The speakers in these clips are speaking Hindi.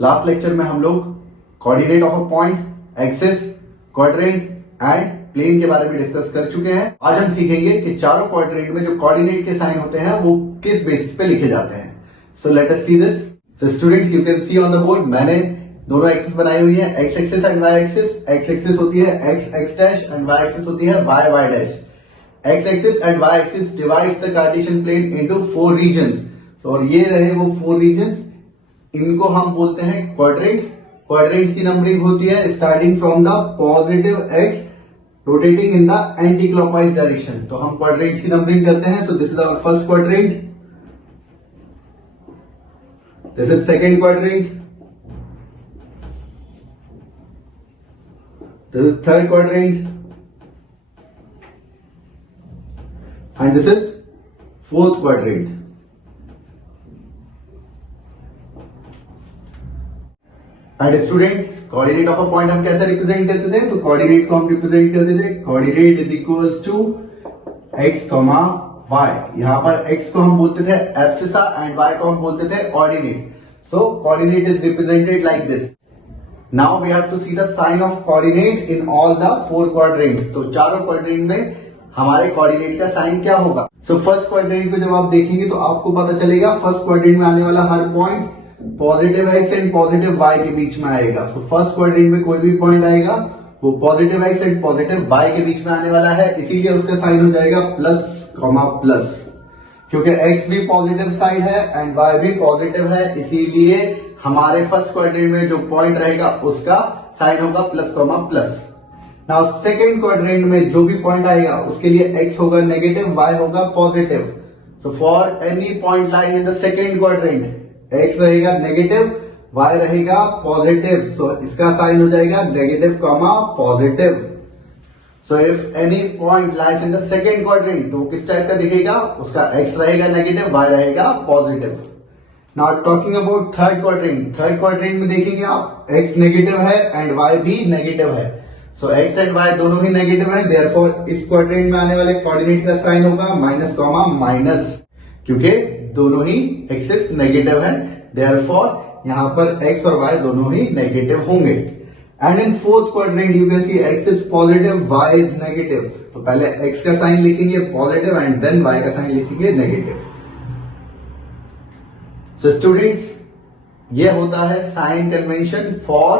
लास्ट लेक्चर में हम लोग coordinate of a point, axis, quadrant and plane के बारे में डिस्कस कर चुके हैं। आज हम सीखेंगे कि चारों क्वाड्रेंट में जो कोऑर्डिनेट के साइन होते हैं वो किस बेसिस पे लिखे जाते हैं। So let us see this. So students, you can see on the board, मैंने दोनों एक्सिस बनाई हुई है, X axis and Y axis. X axis होती है X X dash and Y axis होती है Y Y dash. X axis and Y axis divides the Cartesian plane into 4 regions. और ये रहे वो 4 रीजन्स, इनको हम बोलते हैं क्वाड्रेंट्स। क्वाड्रेंट्स की नंबरिंग होती है starting from the positive X rotating in the anti clockwise direction. तो हम क्वाड्रेंट्स की नंबरिंग करते हैं। So this is our first quadrant, this is second quadrant, this is third quadrant and this is fourth quadrant. And students, coordinate of a point हम कैसे रिप्रेजेंट करते थे? तो कोऑर्डिनेट को हम रिप्रेजेंट करते थे coordinate is equals to x comma y. यहां पर एक्स को हम बोलते थे एब्सिसा एंड वाई को हम बोलते थे ordinate. So coordinate is represented like this. Now we have to see the sign of coordinate in all the 4 quadrants. तो चारों क्वाड्रेंट में हमारे कोऑर्डिनेट का साइन क्या होगा? सो फर्स्ट क्वाड्रेंट पे जब आप देखेंगे तो आपको पता चलेगा फर्स्ट क्वाड्रेंट में आने वाला हर point positive x and positive y के बीच में आएगा। सो फर्स्ट क्वाड्रेंट में कोई भी पॉइंट आएगा वो positive x and positive y के बीच में आने वाला है, इसीलिए उसका साइन हो जाएगा प्लस कॉमा प्लस, क्योंकि एक्स भी पॉजिटिव साइड है एंड वाई भी पॉजिटिव है, इसीलिए हमारे फर्स्ट क्वाड्रेंट में जो पॉइंट रहेगा उसका साइन होगा plus comma plus. Now second quadrant में जो भी पॉइंट आएगा उसके लिए एक्स होगा नेगेटिव, वाई होगा positive. So for any point lying in the second quadrant x रहेगा नेगेटिव, वाई रहेगा पॉजिटिव। सो इसका साइन हो जाएगा negative comma positive. So if any point lies in the second quadrant तो किस टाइप का दिखेगा? उसका एक्स रहेगा नेगेटिव, वाई रहेगा positive. Now talking about third quadrant. Third quadrant में देखेंगे आप एक्स नेगेटिव है एंड वाई भी नेगेटिव है। सो एक्स एंड वाई दोनों ही नेगेटिव है, देयरफॉर इस क्वाड्रेंट में आने वाले कोऑर्डिनेट का साइन होगा माइनस कॉमा माइनस, क्योंकि दोनों ही एक्सिस नेगेटिव है, देयरफॉर यहां पर एक्स और वाई दोनों ही नेगेटिव होंगे। And in fourth quadrant you can see x is positive, y is negative. तो पहले एक्स का साइन लिखेंगे पॉजिटिव एंड देन वाई का साइन लिखेंगे नेगेटिव। सो स्टूडेंट्स, ये होता है sign convention for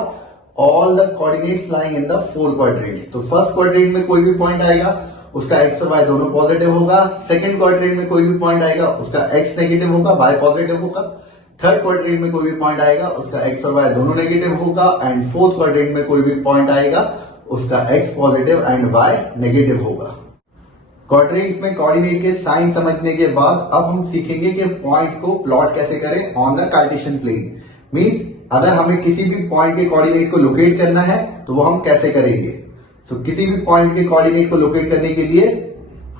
all the coordinates lying in the 4 quadrants. तो फर्स्ट क्वाड्रेंट में कोई भी पॉइंट आएगा उसका एक्स और वाई दोनों पॉजिटिव होगा। सेकंड क्वाड्रेंट में कोई भी पॉइंट आएगा उसका एक्स नेगेटिव होगा, वाई पॉजिटिव होगा। थर्ड क्वाड्रेंट में कोई भी पॉइंट आएगा उसका एक्स और वाई दोनों नेगेटिव होगा। एंड फोर्थ क्वाड्रेंट में कोई भी पॉइंट आएगा उसका x positive and y negative होगा। क्वाड्रेंट्स में कोऑर्डिनेट के साइन समझने के बाद अब हम सीखेंगे कि पॉइंट को प्लॉट कैसे करें on the Cartesian plane. Means अगर हमें किसी भी पॉइंट के कोऑर्डिनेट को लोकेट करना है तो वो हम कैसे करेंगे? सो किसी भी पॉइंट के कोऑर्डिनेट को लोकेट करने के लिए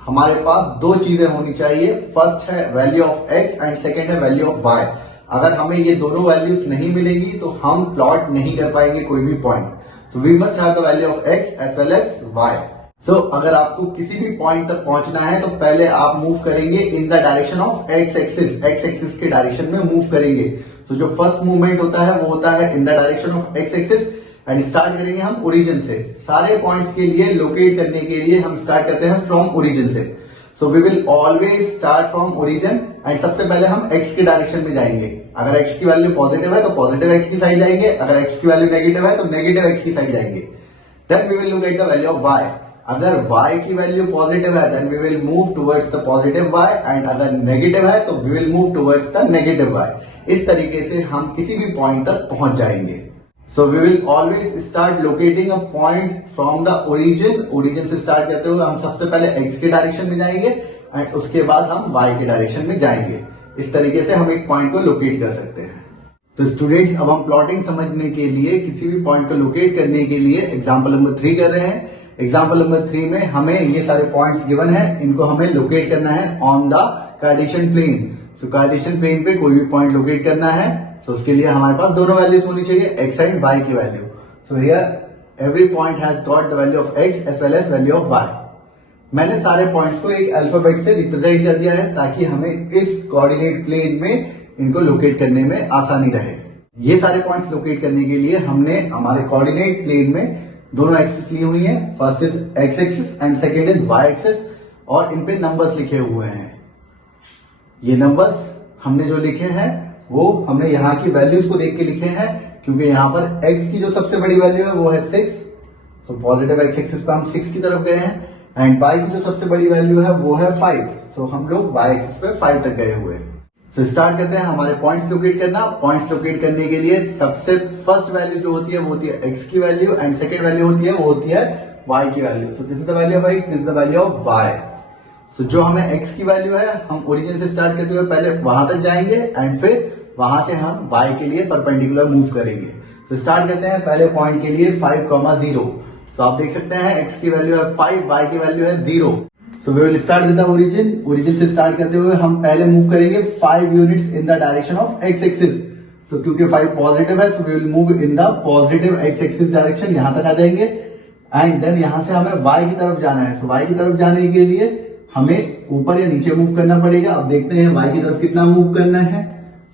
हमारे पास 2 चीजें होनी चाहिए। फर्स्ट है value of x and second है वैल्यू ऑफ वाई। अगर हमें ये दोनों वैल्यूज नहीं मिलेंगी तो हम प्लॉट नहीं कर पाएंगे कोई भी point. So we must have the value of x as well as y. So अगर आपको किसी भी पॉइंट तक पहुंचना है तो पहले आप मूव करेंगे इन the direction of x axis. X axis के डायरेक्शन में मूव करेंगे। सो जो फर्स्ट मूवमेंट होता है वो होता है इन the direction of x axis and start करेंगे हम ओरिजिन से। सारे पॉइंट्स के लिए लोकेट करने के लिए हम स्टार्ट करते हैं फ्रॉम ओरिजिन से। So we will always start from origin and सबसे पहले हम एक्स के डायरेक्शन में जाएंगे। अगर एक्स की वैल्यू पॉजिटिव है तो पॉजिटिव एक्स की साइड जाएंगे, अगर एक्स की वैल्यू नेगेटिव है तो नेगेटिव एक्स की साइड जाएंगे। Then we will look at the value of y. अगर y की वैल्यू पॉजिटिव है then we will move towards the positive y and अगर नेगेटिव है तो we will move towards the negative y। इस तरीके से हम किसी भी पॉइंट तक पहुंच जाएंगे। So we will always start locating a point from the origin. Origin से स्टार्ट करते हुए हम सबसे पहले x के डायरेक्शन में जाएंगे एंड उसके बाद हम y के डायरेक्शन में जाएंगे। इस तरीके से हम एक पॉइंट को लोकेट कर सकते हैं। तो स्टूडेंट्स, अब हम प्लॉटिंग समझने के लिए किसी भी पॉइंट को लोकेट करने के लिए एग्जाम्पल नंबर 3 कर रहे हैं। एग्जाम्पल नंबर 3 में हमें ये सारे पॉइंट्स गिवन है, इनको हमें लोकेट करना है on the Cartesian plane. So cartesian plane पे कोई भी पॉइंट लोकेट करना है तो उसके लिए हमारे पास दोनों वैल्यूज होनी चाहिए, एक्स एंड वाई की value. So here every point has got the value of x as well as value of y. मैंने सारे पॉइंट्स को एक अल्फाबेट से रिप्रेजेंट कर दिया है ताकि हमें इस कोऑर्डिनेट प्लेन में इनको लोकेट करने में आसानी रहे। ये सारे पॉइंट्स लोकेट करने के लिए हमने हमारे कोऑर्डिनेट प्लेन में दोनों एक्सिस ली हुई हैं। First is x axis and second is y axis, और इन पे नंबर्स लिखे हुए हैं। ये नंबर्स हमने जो लिखे हैं वो हमने यहाँ की वैल्यूज को देख के लिखे हैं, क्योंकि यहाँ पर x की जो सबसे बड़ी वैल्यू है वो है 6, तो पॉजिटिव एक्स एक्सिस पे हम 6 की तरफ गए हैं, एंड y की जो सबसे बड़ी वैल्यू है वो है 5, सो हम लोग y एक्सिस पे 5 तक गए हुए। तो स्टार्ट करते हैं हमारे पॉइंट्स लोकेट करना। पॉइंट्स लोकेट करने के लिए सबसे फर्स्ट वैल्यू जो होती है वो होती है x की वैल्यू, एंड सेकेंड वैल्यू होती है वो होती है y की value. So this is the value of x, this is the value of y। सो जो हमें x की वैल्यू है हम ओरिजिन से स्टार्ट करते हुए पहले वहां तक जाएंगे, एंड फिर वहां से हम y के लिए परपेंडिकुलर मूव करेंगे। तो स्टार्ट करते हैं पहले पॉइंट के लिए 5,0। सो आप देख सकते हैं x की वैल्यू है 5, y की वैल्यू है 0। So we will start with the origin. Origin से स्टार्ट करते हुए हम पहले मूव करेंगे 5 units in the direction of x axis. So क्योंकि 5 पॉजिटिव है, so we will move in the positive x axis direction, यहां तक आ जाएंगे, एंड देन यहां से हमें y की तरफ जाना है। सो y की तरफ जाने के लिए हमें ऊपर या नीचे मूव करना पड़ेगा। अब देखते हैं y की तरफ कितना मूव करना है।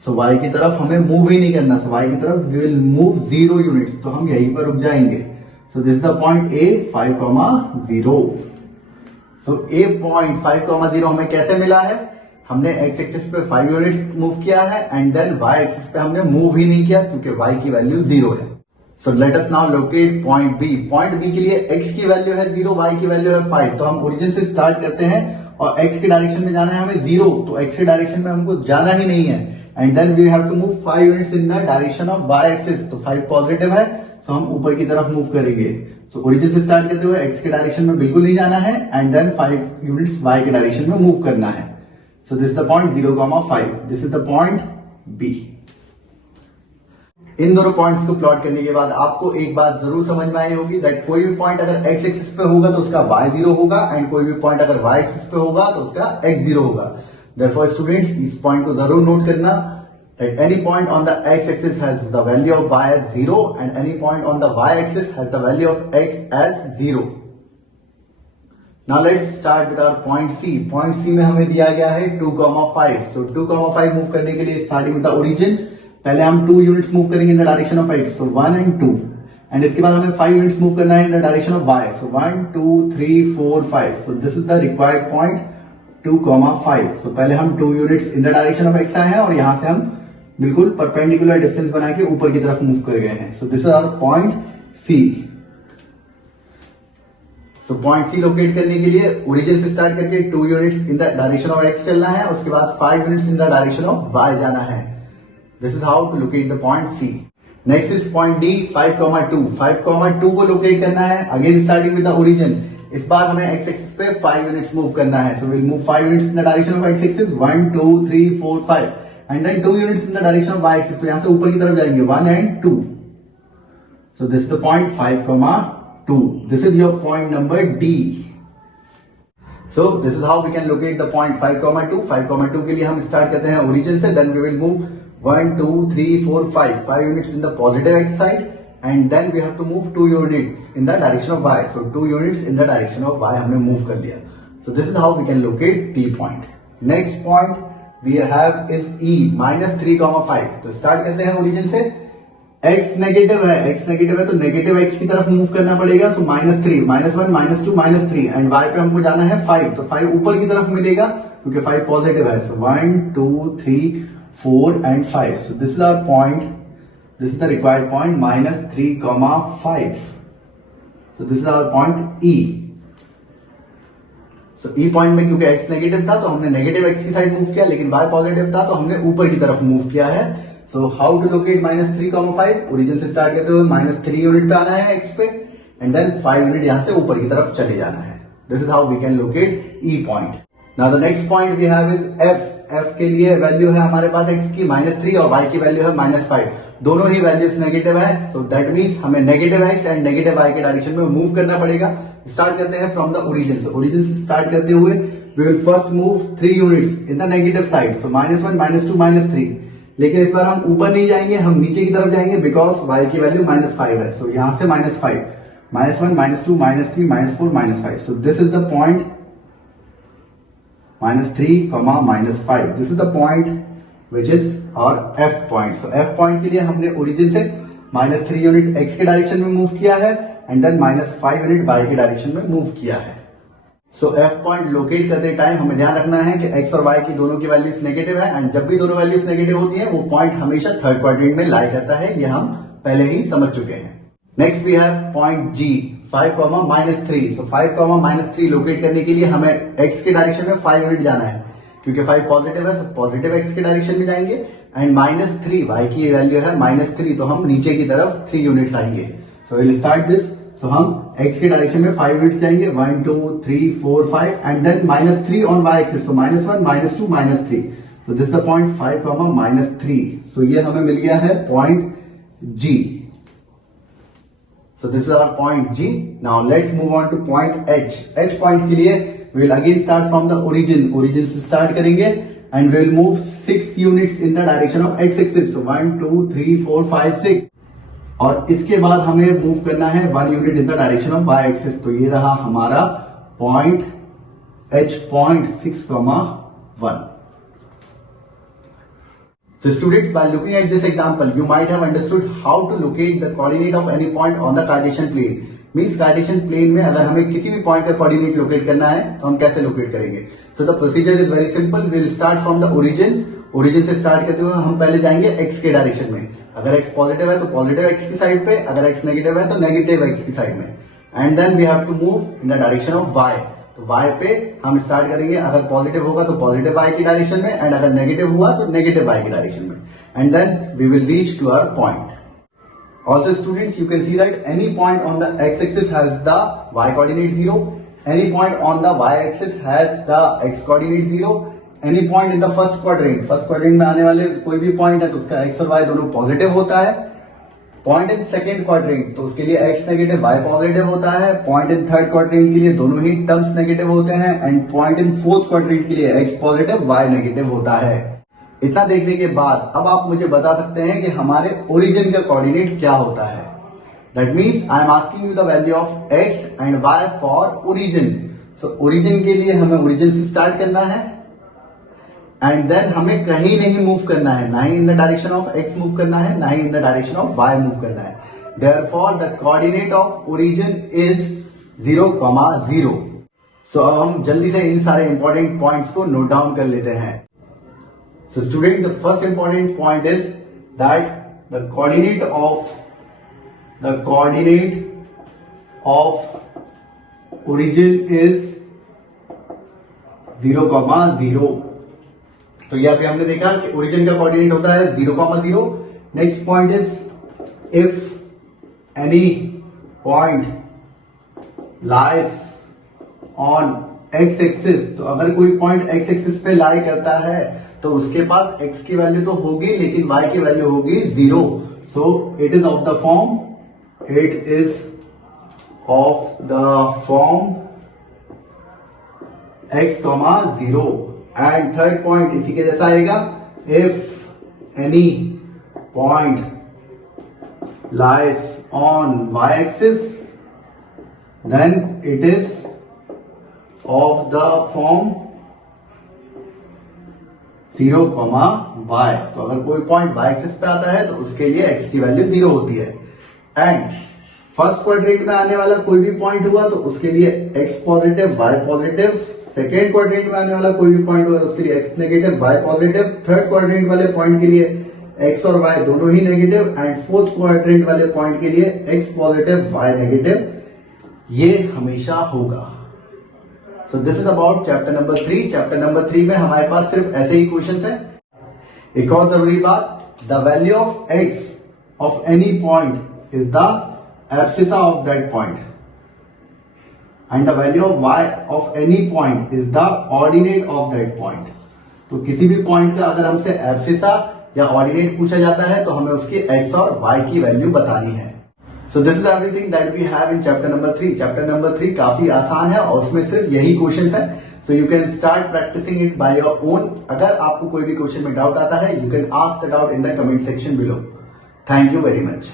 सो y की तरफ हमें मूव ही नहीं करना। सो y की तरफ वी विल मूव 0 यूनिट्स, तो हम यहीं पर रुक जाएंगे। सो this is the point A 5,0। So A point 5,0 हमें कैसे मिला है? हमने x एक्सिस पे 5 यूनिट्स मूव किया है, एंड देन y एक्सिस पे हमने मूव ही नहीं किया क्योंकि y की वैल्यू 0 है। सो let us now locate point B। Point B के लिए x की वैल्यू है 0, y की वैल्यू है 5, तो हम ओरिजिन से स्टार्ट करते हैं और x के डायरेक्शन में जाना है हमें 0, तो x के डायरेक्शन में हमको जाना ही नहीं है, and then we have to move 5 units in the direction of y axis. तो 5 पॉजिटिव है, तो हम ऊपर की तरफ मूव करेंगे। सो ओरिजिन से स्टार्ट करते हुए x के डायरेक्शन में बिल्कुल नहीं जाना है, एंड देन 5 यूनिट्स y के डायरेक्शन में मूव करना है। सो this is the point 0,5, this is the point B। इन दोनों पॉइंट्स को प्लॉट करने के बाद आपको एक बात जरूर समझ में आई होगी दैट कोई भी पॉइंट अगर x एक्सिस पे होगा तो उसका y 0 होगा, एंड कोई भी पॉइंट अगर y एक्सिस पे होगा तो उसका x 0 होगा। देयरफॉर स्टूडेंट्स इस पॉइंट को जरूर नोट करना that any point on the x-axis has the value of y as 0 and any point on the y-axis has the value of x as 0. Now let's start with our point C. Point C में हमें दिया गया है 2,5. So 2,5 मूव करने के लिए starting with the origin, पहले हम 2 यूनिट्स मूव करेंगे in the direction of x. So 1 and 2. And इसके बाद हमें 5 यूनिट्स मूव करना है in the direction of y. So 1, 2, 3, 4, 5. So this is the required point 2,5. So पहले हम 2 units in the direction of x आए हैं और यहां से हम बिल्कुल परपेंडिकुलर डिस्टेंस बना के ऊपर की तरफ मूव कर गए हैं। So this is our point C. So point C locate करने के लिए ओरिजिन से स्टार्ट करके 2 units in the direction of x चलना है, उसके बाद 5 units in the direction of y जाना है। This is how to locate the point C. Next is point D 5,2। 5,2 को लोकेट करना है again starting with the origin. इस बार हमें एक्स एक्सिस पे 5 यूनिट्स मूव करना है। So will move 5 units in the direction of x axis, 1, 2, 3, 4, 5, and then 2 units in the direction of y axis, तो यहां से ऊपर की तरफ जाएंगे 1 and 2. So this is the point 5,2. This is your point number D. So this is how we can locate the point 5,2. 5,2 के लिए हम स्टार्ट करते हैं ओरिजिन से, then we will move 1, 2, 3, 4, 5. 5 units in the positive x side, and then we have to move 2 units in the direction of y. So 2 units in the direction of y हमने मूव कर लिया. So this is how we can locate D point. Next point we have is E -3,5. तो स्टार्ट करते हैं ओरिजिन से। x नेगेटिव है, x नेगेटिव है तो नेगेटिव x की तरफ मूव करना पड़ेगा। सो -3, -1, -2, -3, एंड y पे हमको जाना है 5, तो 5 ऊपर की तरफ मिलेगा क्योंकि 5 पॉजिटिव है। So 1, 2, 3, 4 and 5. So this is our point, this is the required point -3,5. So this is our point E. So E point में क्योंकि x नेगेटिव था तो हमने नेगेटिव x की साइड मूव किया, लेकिन y पॉजिटिव था तो हमने ऊपर की तरफ मूव किया है। So how to locate -3,5? Origin से स्टार्ट करते हुए -3 यूनिट पे आना है x पे, एंड देन 5 यूनिट यहां से ऊपर की तरफ चले जाना है। This is how we can locate E point. Now the next point we have is f. f के लिए वैल्यू है हमारे पास x की -3 और y की वैल्यू है -5। दोनों ही वैल्यूज नेगेटिव है, सो दैट मीन्स हमें negative x and negative y के डायरेक्शन में मूव करना पड़ेगा। स्टार्ट करते हैं from the origin. So origin से स्टार्ट करते हुए we will first move 3 units in the negative side. So -1, -2, -3, लेकिन इस बार हम ऊपर नहीं जाएंगे, हम नीचे की तरफ जाएंगे बिकॉज y की वैल्यू -5 है। सो यहां से -5, -1, -2, -3, -4, -5. So this is the point -3, -5. This is the point which is और एफ पॉइंट। सो एफ पॉइंट के लिए हमने ओरिजिन से -3 यूनिट एक्स के डायरेक्शन में मूव किया है एंड देन -5 यूनिट वाई के डायरेक्शन में मूव किया है। सो एफ पॉइंट लोकेट करते टाइम हमें ध्यान रखना है कि एक्स और वाई की दोनों की वैल्यूज नेगेटिव है एंड जब भी दोनों वैल्यूज नेगेटिव होती है वो पॉइंट हमेशा थर्ड क्वाड्रेंट में लाई करता है, ये हम पहले ही समझ चुके हैं। Next we have point G 5,-3। So 5,-3 locate करने के लिए हमें एक्स के डायरेक्शन में 5 यूनिट जाना है, क्योंकि 5 पॉजिटिव है, so पॉजिटिव एक्स के डायरेक्शन में जाएंगे एंड -3 वाई की वैल्यू है -3, तो हम नीचे की तरफ 3 यूनिट्स आएंगे। So will start this. So हम एक्स के डायरेक्शन में 5 यूनिट्स जाएंगे, 1 2 3 4 5 and then -3 on y axis, so -1 -2 -3। तो दिस द पॉइंट 5,-3। सो ये हमें मिल गया है point G. So this is our point G. Now let's move on to point H. H point के लिए we will again start from the origin. Origin से start करेंगे and we will move 6 units in the direction of x axis. So 1 2 3 4 5 6. और इसके बाद हमें मूव करना है 1 unit in the direction of y axis. तो ये रहा हमारा point H point 6,1। So students, by looking at this example, you might have understood how to locate the coordinate of any point on the Cartesian plane. Means Cartesian plane में अगर हमें किसी भी पॉइंट का कोऑर्डिनेट लोकेट करना है तो हम कैसे लोकेट करेंगे। So the procedure is very simple. We will start from the origin. Origin से स्टार्ट करते हुए हम पहले जाएंगे x के डायरेक्शन में। अगर x पॉजिटिव है तो पॉजिटिव x की साइड पे, अगर x नेगेटिव है तो नेगेटिव x की साइड में and then we have to move in the direction of y। तो y पे हम स्टार्ट करेंगे, अगर पॉजिटिव होगा तो पॉजिटिव y की डायरेक्शन में एंड अगर नेगेटिव हुआ तो नेगेटिव y की डायरेक्शन में and then we will reach to our point. Also students, you can see that any point on the x-axis has the y coordinate 0, any point on the y-axis has the x coordinate 0, any point in the first quadrant में आने वाले कोई भी पॉइंट है तो उसका x और y दोनों पॉजिटिव होता है। पॉइंट इन सेकेंड क्वाड्रेंट तो उसके लिए x नेगेटिव y पॉजिटिव होता है। पॉइंट इन थर्ड क्वाड्रेंट के लिए दोनों ही टर्म्स नेगेटिव होते हैं and point in fourth quadrant के लिए x पॉजिटिव y नेगेटिव होता है। इतना देखने के बाद अब आप मुझे बता सकते हैं कि हमारे ओरिजिन का कोऑर्डिनेट क्या होता है। That means I am asking you the value of x and y for origin. So origin के लिए हमें ओरिजिन से स्टार्ट करना है एंड देन हमें कहीं नहीं मूव करना है, ना ही in the direction of x move करना है, ना ही in the direction of y move करना है। Therefore the coordinate of origin is 0,0। So अब हम जल्दी से इन सारे इंपॉर्टेंट पॉइंट्स को नोट डाउन कर लेते हैं। So student, the first important point is that the coordinate of origin is 0,0। तो ये अभी हमने देखा कि ओरिजिन का कोऑर्डिनेट होता है 0,0। Next point is if any point lies on x axis, तो अगर कोई पॉइंट एक्स एक्सिस पे लाई करता है तो उसके पास x की वैल्यू तो होगी लेकिन y की वैल्यू होगी 0। So it is of the form x, 0। And third point इसी के जैसा आएगा, if any point lies on y axis then it is of the form 0,y। तो अगर कोई पॉइंट y एक्सिस पे आता है तो उसके लिए x की वैल्यू 0 होती है एंड फर्स्ट क्वाड्रेंट में आने वाला कोई भी पॉइंट हुआ तो उसके लिए x positive y positive. Second quadrant में आने वाला कोई भी पॉइंट हुआ तो उसके लिए x negative y positive. Third quadrant वाले पॉइंट के लिए x और y दोनों ही नेगेटिव एंड फोर्थ क्वाड्रेंट वाले पॉइंट के लिए x पॉजिटिव y नेगेटिव, ये हमेशा होगा। So this is about chapter number 3. Chapter number 3 में हमारे पास सिर्फ ऐसे ही क्वेश्चंस हैं। एक और जरूरी बात, the value of x of any point is the abscissa of that point and the value of y of any point is the ordinate of that point। तो किसी भी पॉइंट का अगर हमसे एब्सिसा या ऑर्डिनेट पूछा जाता है तो हमें उसकी x और y की वैल्यू बतानी है। So this is everything that we have in chapter number 3. Chapter number 3 काफी आसान है और उसमें सिर्फ यही क्वेश्चंस है। So you can start practicing it by your own. अगर आपको कोई भी क्वेश्चन में डाउट आता है, you can ask the doubt in the comment section below. Thank you very much.